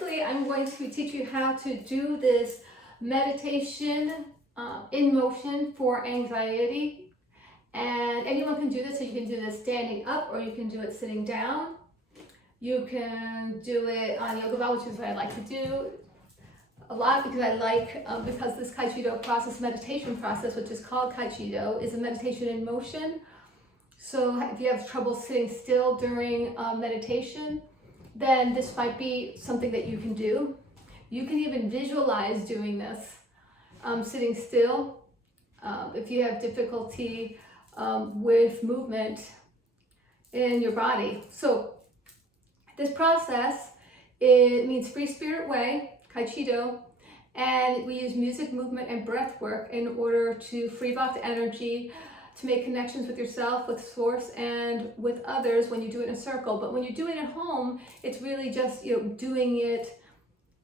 quickly, I'm going to teach you how to do this meditation in motion for anxiety. And anyone can do this, so you can do this standing up or you can do it sitting down. You can do it on yoga mat, which is what I like to do a lot because I like, because this Kaichido process, meditation process, which is called Kaichido, is a meditation in motion. So if you have trouble sitting still during meditation, then this might be something that you can do. You can even visualize doing this, sitting still. If you have difficulty with movement in your body. So this process, it means free spirit way, Kaichido, and we use music, movement, and breath work in order to free up the energy, to make connections with yourself, with source, and with others when you do it in a circle. But when you do it at home, it's really just, doing it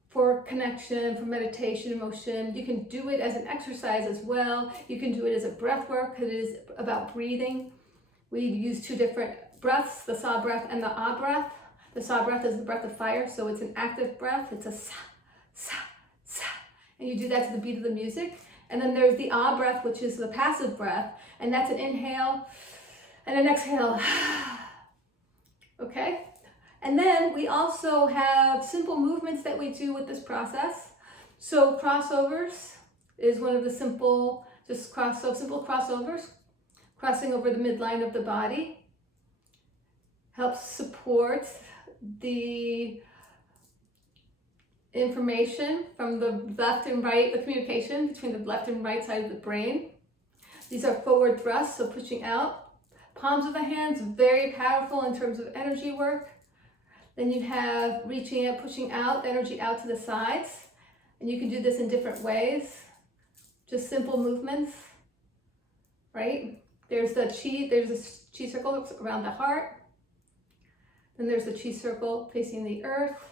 for connection, for meditation, emotion. You can do it as an exercise as well. You can do it as a breath work, because it is about breathing. We use two different breaths, the sa breath and the ah breath. The sa breath is the breath of fire, so it's an active breath. It's a sa, sa, sa. And you do that to the beat of the music. And then there's the ah breath, which is the passive breath, and that's an inhale and an exhale. Okay? And then we also have simple movements that we do with this process. So crossovers is one of the simple crossovers. Crossing over the midline of the body helps support the information from the left and right, the communication between the left and right side of the brain. These are forward thrusts, so pushing out. Palms of the hands, very powerful in terms of energy work. Then you have reaching out, pushing out, energy out to the sides. And you can do this in different ways. Just simple movements, right? There's a chi circle around the heart. Then there's a chi circle facing the earth.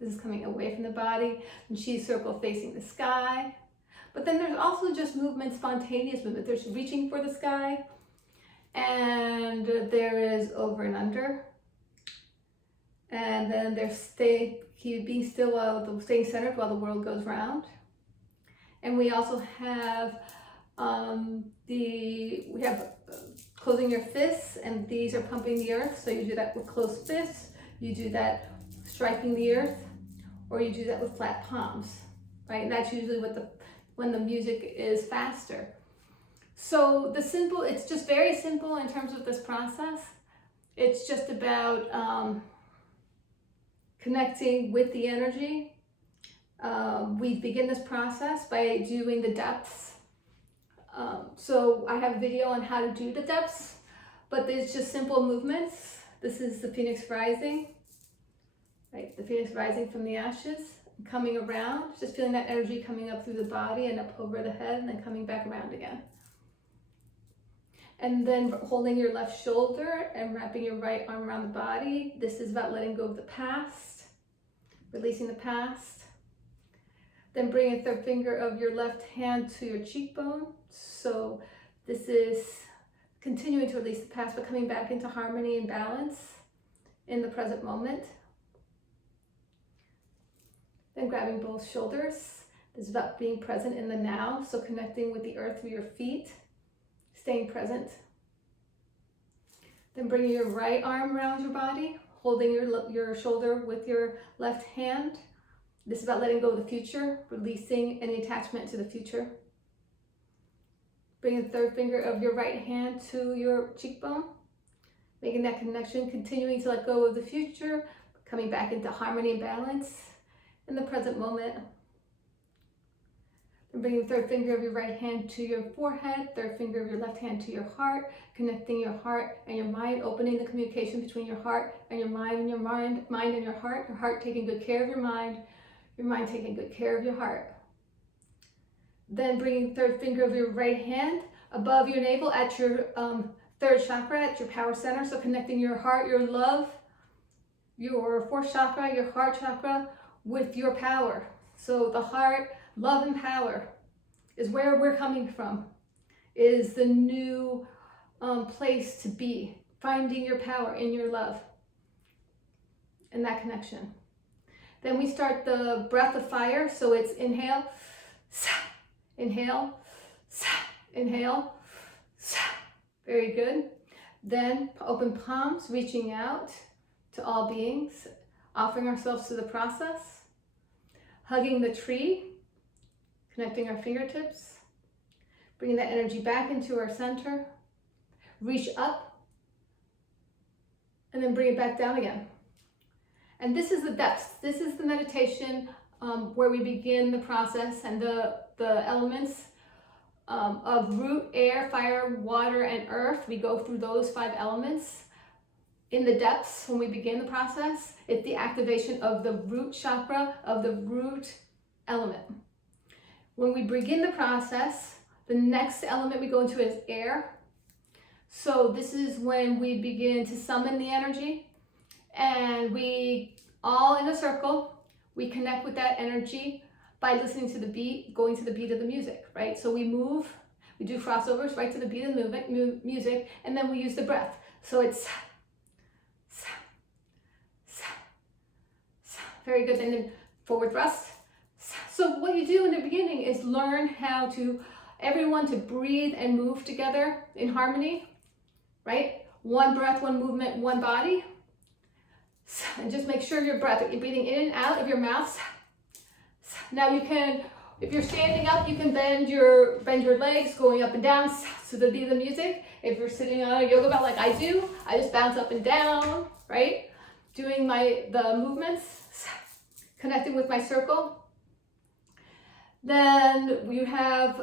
This is coming away from the body, and chi circle facing the sky. But then there's also just movement, spontaneous movement. There's reaching for the sky, and there is over and under. And then there's being still while staying centered while the world goes round. And we also have closing your fists, and these are pumping the earth. So you do that with closed fists. You do that striking the earth, or you do that with flat palms, right? And that's usually when the music is faster. So it's just very simple in terms of this process. It's just about connecting with the energy. We begin this process by doing the depths. So I have a video on how to do the depths, but there's just simple movements. This is the Phoenix Rising. Right, the Phoenix rising from the ashes, coming around, just feeling that energy coming up through the body and up over the head, and then coming back around again. And then holding your left shoulder and wrapping your right arm around the body. This is about letting go of the past, releasing the past. Then bring a third finger of your left hand to your cheekbone. So this is continuing to release the past, but coming back into harmony and balance in the present moment. Then grabbing both shoulders. This is about being present in the now, so connecting with the earth through your feet, staying present. Then bringing your right arm around your body, holding your shoulder with your left hand. This is about letting go of the future, releasing any attachment to the future. Bringing the third finger of your right hand to your cheekbone, making that connection, continuing to let go of the future, coming back into harmony and balance in the present moment. And bringing the third finger of your right hand to your forehead, third finger of your left hand to your heart, connecting your heart and your mind, opening the communication between your heart and your mind, and your mind and your heart taking good care of your mind taking good care of your heart. Then bringing the third finger of your right hand above your navel at your third chakra, at your power center, so connecting your heart, your love, your fourth chakra, your heart chakra, with your power. So the heart, love and power is where we're coming from, is the new place to be, finding your power in your love and that connection. Then we start the breath of fire. So it's inhale, inhale, inhale. Very good. Then open palms, reaching out to all beings, offering ourselves to the process. Hugging the tree, connecting our fingertips. Bringing that energy back into our center. Reach up. And then bring it back down again. And this is the depths. This is the meditation where we begin the process, and the elements of root, air, fire, water, and earth. We go through those 5 elements. In the depths, when we begin the process, it's the activation of the root chakra, of the root element. When we begin the process, the next element we go into is air. So this is when we begin to summon the energy, and we all in a circle, we connect with that energy by listening to the beat, going to the beat of the music, right? So we move, we do crossovers right to the beat of the music, and then we use the breath. So it's very good. And then forward thrust. So what you do in the beginning is learn how to, everyone to breathe and move together in harmony, right? One breath, one movement, one body. And just make sure your breath, you're breathing in and out of your mouth. Now you can, if you're standing up, you can bend your legs going up and down to the beat of the music. If you're sitting on a yoga mat like I do, I just bounce up and down, right? Doing the movements, connecting with my circle. Then you have,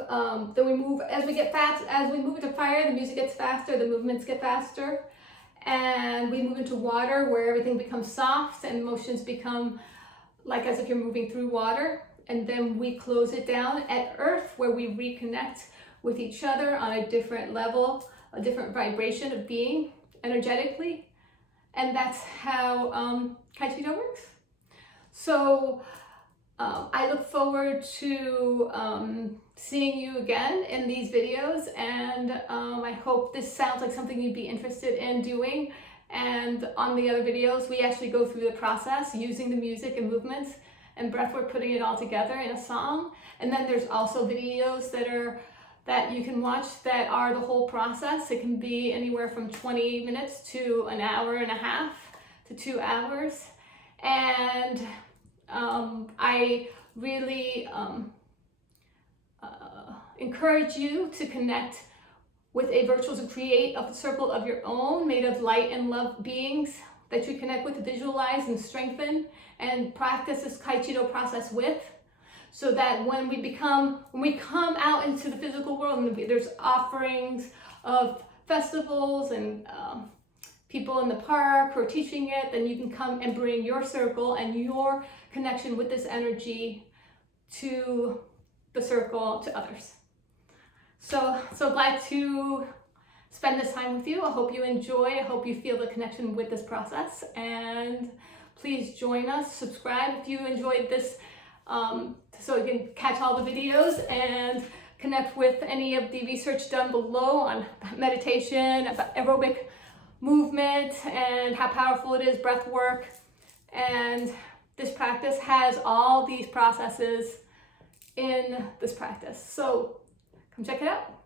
then we move, as we move into fire, the music gets faster, the movements get faster. And we move into water, where everything becomes soft and motions become like as if you're moving through water. And then we close it down at earth, where we reconnect with each other on a different level, a different vibration of being energetically. And that's how Kaichido works. So I look forward to seeing you again in these videos, and I hope this sounds like something you'd be interested in doing. And on the other videos, we actually go through the process using the music and movements and breathwork, putting it all together in a song. And then there's also videos that you can watch that are the whole process. It can be anywhere from 20 minutes to an hour and a half to 2 hours. And I really encourage you to connect with a virtual, to create a circle of your own made of light and love beings that you connect with, visualize and strengthen, and practice this Kaichido process with, so that when we come out into the physical world, and there's offerings of festivals and people in the park who are teaching it, then you can come and bring your circle and your connection with this energy to the circle, to others. So glad to spend this time with you. I hope you enjoy. I hope you feel the connection with this process. And please join us. Subscribe if you enjoyed this, so you can catch all the videos and connect with any of the research done below on meditation, about aerobic movement, and how powerful it is, breath work. And this practice has all these processes in this practice. So come check it out.